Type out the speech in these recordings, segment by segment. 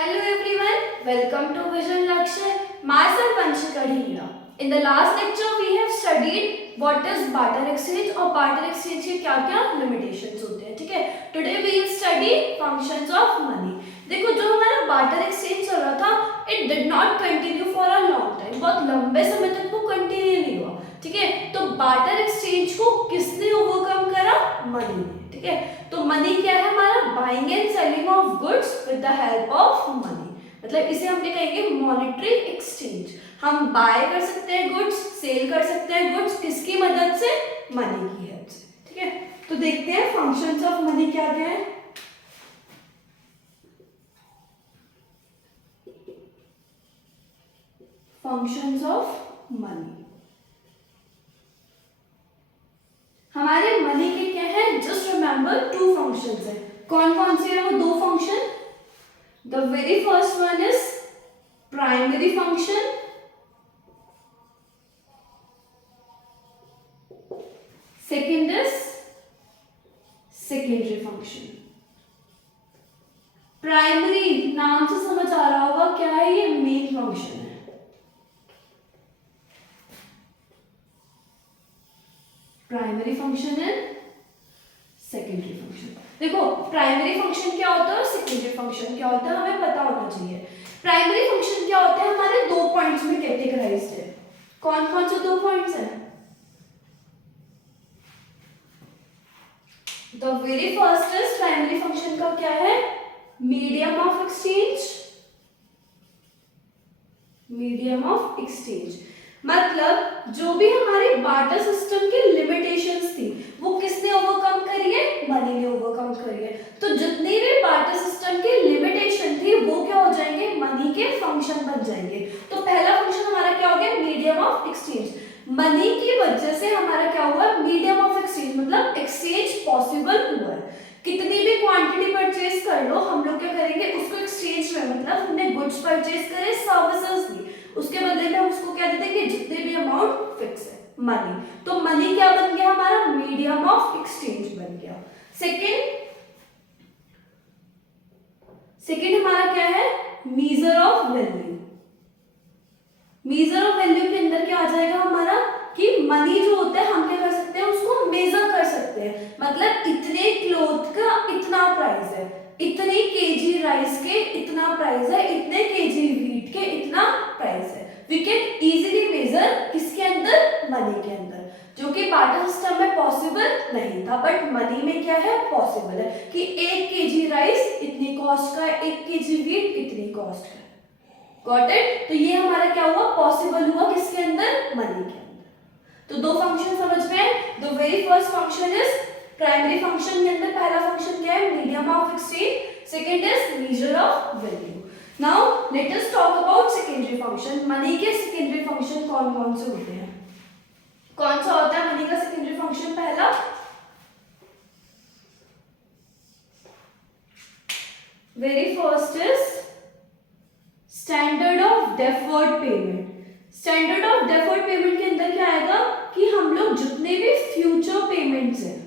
Hello everyone, welcome to Vision Lakshya. Myself Vanshika Dhingra. In the last lecture we have studied what is barter exchange और barter exchange के क्या-क्या limitations होते हैं, ठीक है? Today we will study functions of money. देखो जो हमारा barter exchange चल रहा था, it did not continue for a long time. बहुत लंबे समय तक वो continue नहीं हुआ, ठीक है? तो barter exchange को किसने overcome करा? Money ने, ठीक है? तो मनी क्या है हमारा buying and selling of goods with the help of money, मतलब इसे हमने कहेंगे मॉनेटरी एक्सचेंज। हम बाय कर सकते हैं गुड्स, सेल कर सकते हैं गुड्स, किसकी मदद से? मनी की हेल्प से, ठीक है? तो देखते हैं फंक्शंस ऑफ मनी क्या क्या है। फंक्शंस ऑफ मनी, हमारे मनी के क्या है? जस्ट रिमेंबर टू फंक्शंस है। कौन कौन से है वो दो function? The very first one is primary function, second is secondary function. Primary नाम से समझ आ रहा होगा क्या है, ये मेन फंक्शन है। प्राइमरी फंक्शन है, सेकेंडरी फंक्शन। देखो प्राइमरी फंक्शन क्या होता है और सेकेंडरी फंक्शन क्या होता है हमें पता होना चाहिए। प्राइमरी फंक्शन क्या होता है? हमारे दो पॉइंट्स में कैटेगराइज्ड है। कौन कौन से दो पॉइंट्स हैं? The very first is primary function का क्या है? Medium of exchange. Medium of exchange मतलब जो भी हमारे बार्टर सिस्टम की लिमिटेशंस थी वो किसने ओवरकम करी है? मनी ने ओवरकम करी है। तो जितनी भी बार्टर सिस्टम की लिमिटेशन थी वो क्या हो जाएंगे? मनी के फंक्शन बन जाएंगे। तो पहला फंक्शन हमारा क्या हो गया? Medium of exchange. मनी की वजह से हमारा क्या हुआ? मीडियम ऑफ एक्सचेंज मतलब एक्सचेंज पॉसिबल हुआ है। कितनी भी क्वांटिटी परचेज कर लो, हम लोग क्या करेंगे उसको एक्सचेंज में, मतलब हमने गुड्स परचेज करे, सर्विसेज दी, उसके बदले में हम उसको क्या दे देंगे? जितने भी अमाउंट फिक्स है, मनी। तो मनी क्या बन गया हमारा? मीडियम ऑफ एक्सचेंज बन गया। सेकेंड हमारा क्या है? Measure of value. Measure of value के अंदर क्या आ जाएगा हमारा कि मनी जो होता है हम क्या कर सकते हैं? उसको मेजर कर सकते हैं, मतलब इतने क्लॉथ का इतना प्राइस है, इतने केजी राइस के इतना प्राइस है, इतने केजी व्हीट के इतना प्राइस है। वी कैन इजीली मेजर किसके अंदर? मनी के अंदर, जो कि बार्टर सिस्टम में पॉसिबल नहीं था, बट मनी में क्या है? पॉसिबल है कि 1 केजी राइस इतनी कॉस्ट का, 1 केजी व्हीट इतनी कॉस्ट का। Got it? तो ये हमारा क्या हुआ? पॉसिबल हुआ किसके अंदर? मनी के अंदर। तो दो फंक्शन समझ में। The very first function is primary function के अंदर पहला फंक्शन क्या है? Medium of exchange. Second is measure of value. Now let us talk about secondary function. Money के सेकेंडरी फंक्शन कौन कौन से होते हैं? कौन सा होता है मनी का सेकेंडरी फंक्शन? पहला very first is standard of deferred payment. Standard of deferred payment के अंदर क्या आएगा कि हम लोग जितने भी फ्यूचर पेमेंट्स हैं,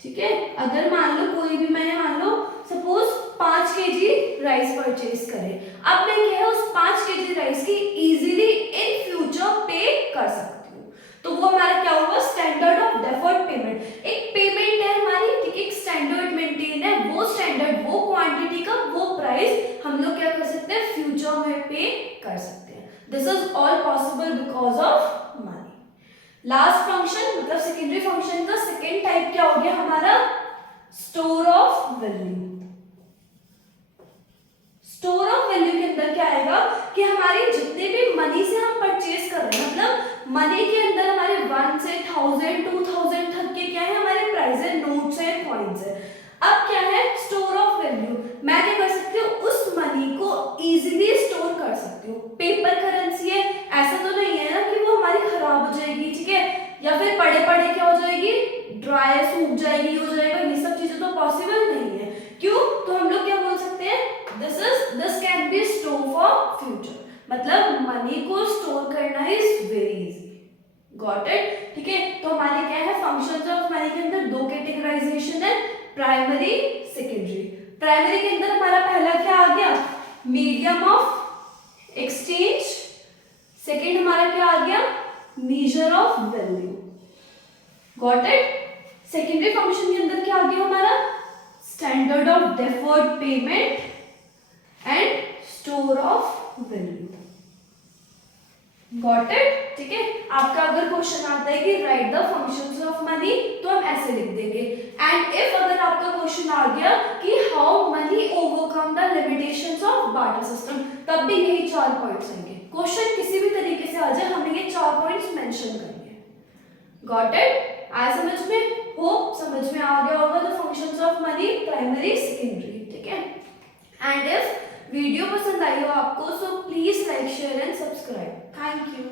ठीक है, अगर मान लो कोई भी, मैंने मान लो सपोज 5 केजी राइस परचेज करें, अब मैं क्या है उस 5 केजी राइस की इजीली इन फ्यूचर पे कर सकती हूँ। तो वो हमारा क्या होगा? Standard of deferred payment. एक पेमेंट है हमारी, ठीक है, एक स्टैंडर्ड मेंटेन है, वो स्टैंडर्ड, वो क्वांटिटी का वो प्राइस हम लोग क्या कर सकते हैं? फ्यूचर में पे कर सकते हैं। This is all possible because of money. Last function मतलब सेकेंडरी फंक्शन का सेकेंड टाइप क्या हो गया हमारा? Store of value. Store of value के अंदर क्या आएगा कि हमारे जितने भी मनी से हम परचेज कर रहे हैं, मतलब मनी के अंदर हमारे 1 से 1000 2000 तक के क्या है हमारे प्राइस है, नोट्स है, कॉइन्स है। अब क्या है? Store of value. मैं क्या कर सकती हूँ? उस मनी को इजीली स्टोर कर सकती हूँ। पेपर करेंसी है, ऐसा तो नहीं है ना कि वो हमारी खराब हो जाएगी, ठीक है, या फिर पड़े पड़े क्या हो जाएगी? ड्राई, सूख जाएगी, हो जाएगा, ये सब चीजें तो पॉसिबल नहीं है। क्यों? तो हम लोग क्या बोल सकते हैं? This can be store for future, मतलब मनी को स्टोर करना is very easy. Got it? ठीक है, तो हमारे क्या है फंक्शंस ऑफ मनी के अंदर दो कैटेगराइजेशन है, प्राइमरी, सेकेंडरी। प्राइमरी के अंदर हमारा पहला क्या आ गया, मीडियम ऑफ एक्सचेंज। सेकेंड हमारा क्या आ गया, measure of value. Got it. Secondary function के अंदर क्या आ गया हमारा, standard of deferred payment and store of value. Got it. ठीक है, आपका अगर क्वेश्चन आता है कि right the functions of money, तो हम ऐसे लिख देंगे। एंड इफ अगर आपका क्वेश्चन आ गया कि how many overcome the limitations of barter system, तब भी यही 4 पॉइंट्स आएंगे। क्वेश्चन किसी भी तरीके से आ जाए, हमें ये 4 पॉइंट्स मेंशन करने हैं। Got it. आया समझ में? होप समझ में आ गया होगा the functions of money, primary secondary. ठीक है, एंड इफ वीडियो पसंद आई हो आपको, so please like share and subscribe. Thank you.